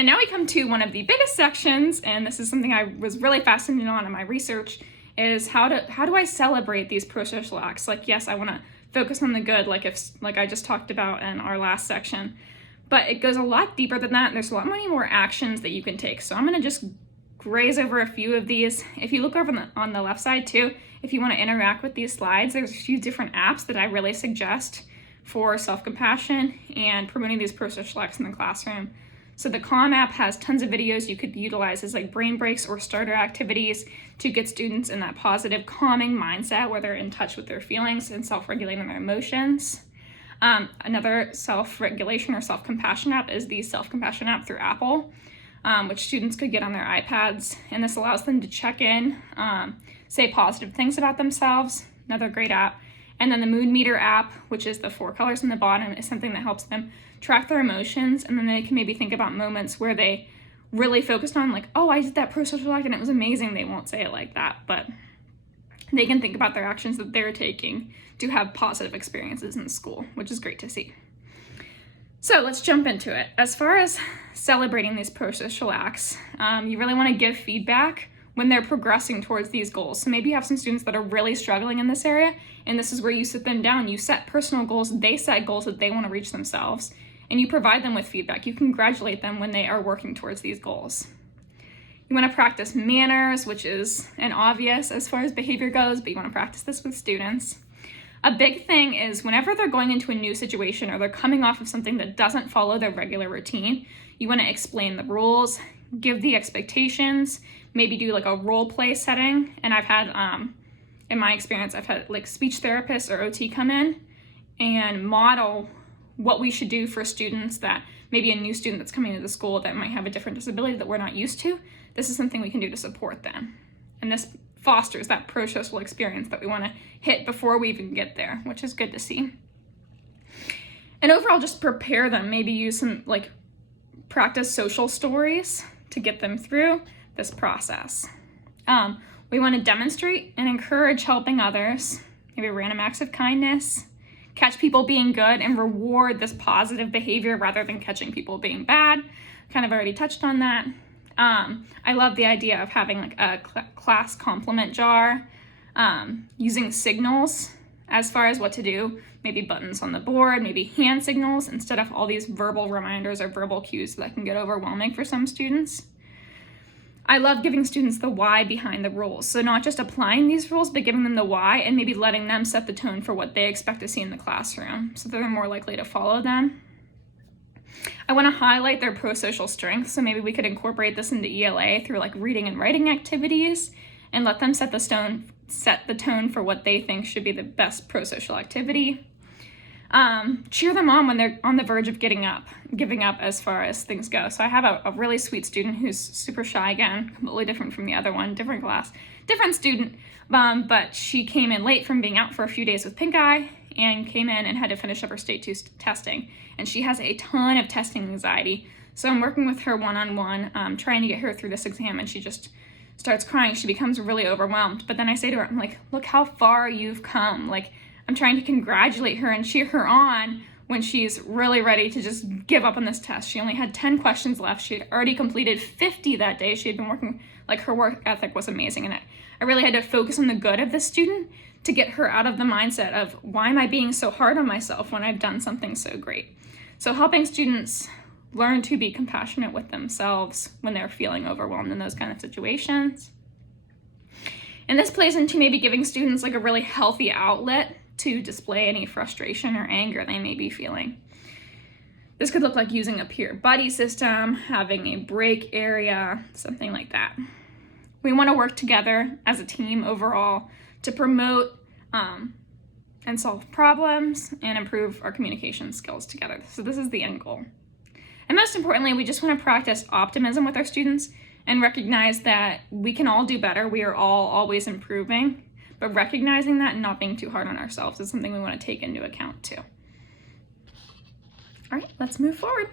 And now we come to one of the biggest sections, and this is something I was really fascinated on in my research, is how do I celebrate these pro-social acts? Like, yes, I want to focus on the good, like I just talked about in our last section, but it goes a lot deeper than that. There's a lot many more actions that you can take. So I'm going to just graze over a few of these. If you look over on the left side too, if you want to interact with these slides, there's a few different apps that I really suggest for self-compassion and promoting these pro-social acts in the classroom. So the Calm app has tons of videos you could utilize as like brain breaks or starter activities to get students in that positive, calming mindset where they're in touch with their feelings and self-regulating their emotions. Another self-regulation or self-compassion app is the Self-Compassion app through Apple, which students could get on their iPads. And this allows them to check in, say positive things about themselves, another great app. And then the Mood Meter app, which is the 4 colors on the bottom, is something that helps them track their emotions. And then they can maybe think about moments where they really focused on like, oh, I did that pro-social act and it was amazing. They won't say it like that, but they can think about their actions that they're taking to have positive experiences in school, which is great to see. So let's jump into it. As far as celebrating these pro-social acts, you really want to give feedback when they're progressing towards these goals. So maybe you have some students that are really struggling in this area, and this is where you sit them down. You set personal goals, they set goals that they want to reach themselves, and you provide them with feedback. You congratulate them when they are working towards these goals. You want to practice manners, which is an obvious as far as behavior goes, but you want to practice this with students. A big thing is whenever they're going into a new situation or they're coming off of something that doesn't follow their regular routine, you want to explain the rules, give the expectations, maybe do like a role play setting. And I've had, in my experience, I've had like speech therapists or OT come in and model what we should do for students that maybe a new student that's coming to the school that might have a different disability that we're not used to. This is something we can do to support them. And this fosters that pro-social experience that we want to hit before we even get there, which is good to see. And overall, just prepare them, maybe use some like practice social stories to get them through this process. We want to demonstrate and encourage helping others, maybe random acts of kindness, catch people being good and reward this positive behavior rather than catching people being bad. Kind of already touched on that. I love the idea of having like a class compliment jar, using signals as far as what to do, maybe buttons on the board, maybe hand signals instead of all these verbal reminders or verbal cues that can get overwhelming for some students. I love giving students the why behind the rules. So not just applying these rules, but giving them the why and maybe letting them set the tone for what they expect to see in the classroom so that they're more likely to follow them. I want to highlight their pro-social strengths, so maybe we could incorporate this into ELA through like reading and writing activities and let them set the tone for what they think should be the best pro-social activity. Cheer them on when they're on the verge of giving up as far as things go. So I have a really sweet student who's super shy, again, completely different from the other one, different class, different student, but she came in late from being out for a few days with pink eye and came in and had to finish up her state 2 testing. And she has a ton of testing anxiety. So I'm working with her one-on-one, trying to get her through this exam, and she just starts crying. She becomes really overwhelmed. But then I say to her, I'm like, look how far you've come. Like, I'm trying to congratulate her and cheer her on when she's really ready to just give up on this test. She only had 10 questions left. She had already completed 50 that day. She had been working, like her work ethic was amazing. And I really had to focus on the good of this student to get her out of the mindset of why am I being so hard on myself when I've done something so great. So helping students learn to be compassionate with themselves when they're feeling overwhelmed in those kind of situations. And this plays into maybe giving students like a really healthy outlet to display any frustration or anger they may be feeling. This could look like using a peer buddy system, having a break area, something like that. We want to work together as a team overall to promote and solve problems and improve our communication skills together. So this is the end goal. And most importantly, we just want to practice optimism with our students and recognize that we can all do better. We are all always improving, but recognizing that and not being too hard on ourselves is something we want to take into account too. All right, let's move forward.